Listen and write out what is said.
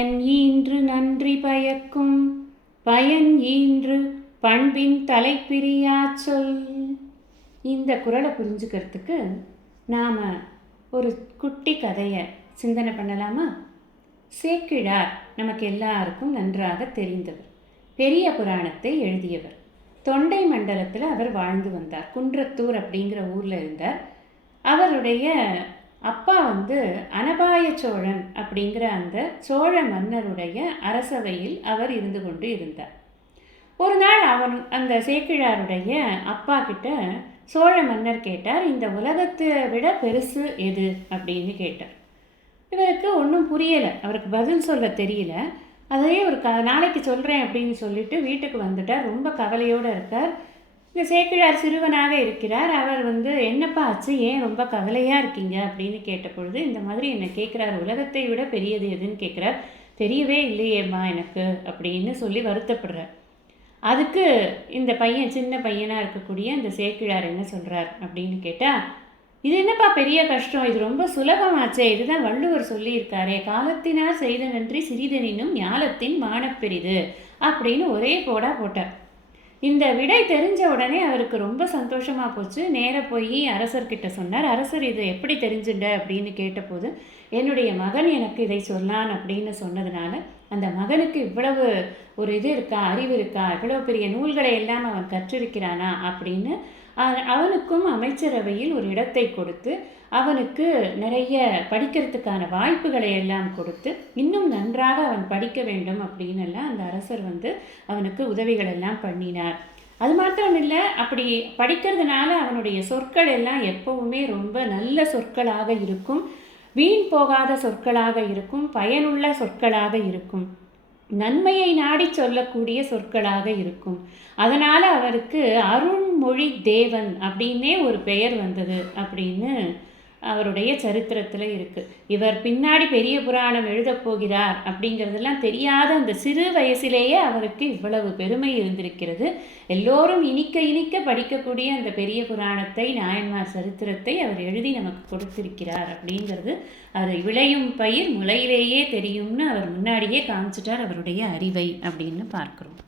பயன் ஈன்று நன்றி பயக்கும் பயன் ஈன்று பண்பின் தலைப்பிரியா சொல். இந்த குறளை புரிஞ்சுக்கிறதுக்கு நாம் ஒரு குட்டி கதையை சிந்தனை பண்ணலாமா? சேக்கிழார் நமக்கு எல்லாருக்கும் நன்றாக தெரிந்தவர். பெரிய புராணத்தை எழுதியவர். தொண்டை மண்டலத்தில் அவர் வாழ்ந்து வந்தார். குன்றத்தூர் அப்படிங்கிற ஊரில் இருந்தார். அவருடைய அப்பா அனபாய சோழன் அப்படிங்கிற அந்த சோழ மன்னருடைய அரசவையில் அவர் இருந்து கொண்டு இருந்தார். ஒரு நாள் அந்த சேக்கிழாருடைய அப்பா கிட்ட சோழ மன்னர் கேட்டார், இந்த உலகத்தை விட பெருசு எது அப்படின்னு கேட்டார். இவருக்கு ஒன்றும் புரியலை, அவருக்கு பதில் சொல்ல தெரியல. அதையே ஒரு நாளைக்கு சொல்கிறேன் அப்படின்னு சொல்லிட்டு வீட்டுக்கு வந்துட்டார். ரொம்ப கவலையோடு இருக்கார். இந்த சேக்கிழார் சிறுவனாக இருக்கிறார். அவர் என்னப்பா ஆச்சு, ஏன் ரொம்ப கவலையாக இருக்கீங்க அப்படின்னு கேட்ட பொழுது இந்த மாதிரி என்னை கேட்குறார், உலகத்தை விட பெரியது எதுன்னு கேட்குறார். தெரியவே இல்லையேம்மா எனக்கு அப்படின்னு சொல்லி வருத்தப்படுறார். அதுக்கு இந்த பையன், சின்ன பையனாக இருக்கக்கூடிய இந்த சேக்கிழார் என்ன சொல்கிறார் அப்படின்னு கேட்டால், இது என்னப்பா பெரிய கஷ்டம், இது ரொம்ப சுலபமாச்சே, இதுதான் வள்ளுவர் சொல்லியிருக்காரே, காலத்தினார் செய்த நன்றி சிறிதெனினும் ஞாலத்தின் மானப்பெரிது அப்படின்னு ஒரே போட்டார். இந்த விடை தெரிஞ்ச உடனே அவருக்கு ரொம்ப சந்தோஷமாக போச்சு. நேராக போய் அரசர்கிட்ட சொன்னார். அரசர் இது எப்படி தெரிஞ்சுண்ட அப்படின்னு கேட்டபோது, என்னுடைய மகன் எனக்கு இதை சொன்னான் அப்படின்னு சொன்னதுனால, அந்த மகனுக்கு இவ்வளவு ஒரு இது இருக்கா, அறிவு இருக்கா, இவ்வளவு பெரிய நூல்களை எல்லாம் அவன் கற்றிருக்கிறானா அப்படின்னு அவனுக்கும் அமைச்சரவையில் ஒரு இடத்தை கொடுத்து அவனுக்கு நிறைய படிக்கிறதுக்கான வாய்ப்புகளை எல்லாம் கொடுத்து இன்னும் நன்றாக அவன் படிக்க வேண்டும் அப்படின்னு எல்லாம் அந்த அரசர் அவனுக்கு உதவிகள் எல்லாம் பண்ணினார். அது மாத்திரம் இல்லை, அப்படி படிக்கிறதுனால அவனுடைய சொற்கள் எல்லாம் எப்பவுமே ரொம்ப நல்ல சொற்களாக இருக்கும், வீண் போகாத சொற்களாக இருக்கும், பயனுள்ள சொற்களாக இருக்கும், நன்மையை நாடி சொல்லக்கூடிய சொற்களாக இருக்கும். அதனால் அவருக்கு அருண்மொழி தேவன் அப்படின்னே ஒரு பெயர் வந்தது அப்படின்னு அவருடைய சரித்திரத்தில் இருக்குது. இவர் பின்னாடி பெரிய புராணம் எழுதப் போகிறார் அப்படிங்கிறதெல்லாம் தெரியாத அந்த சிறு வயசிலேயே அவருக்கு இவ்வளவு பெருமை இருந்திருக்கிறது. எல்லோரும் இனிக்க இனிக்க படிக்கக்கூடிய அந்த பெரிய புராணத்தை, நாயன்மார் சரித்திரத்தை அவர் எழுதி நமக்கு கொடுத்திருக்கிறார் அப்படிங்கிறது அவர் விளையும் பயிர் முளையிலேயே தெரியும்னு அவர் முன்னாடியே காமிச்சிட்டார் அவருடைய அறிவை அப்படின்னு பார்க்குறோம்.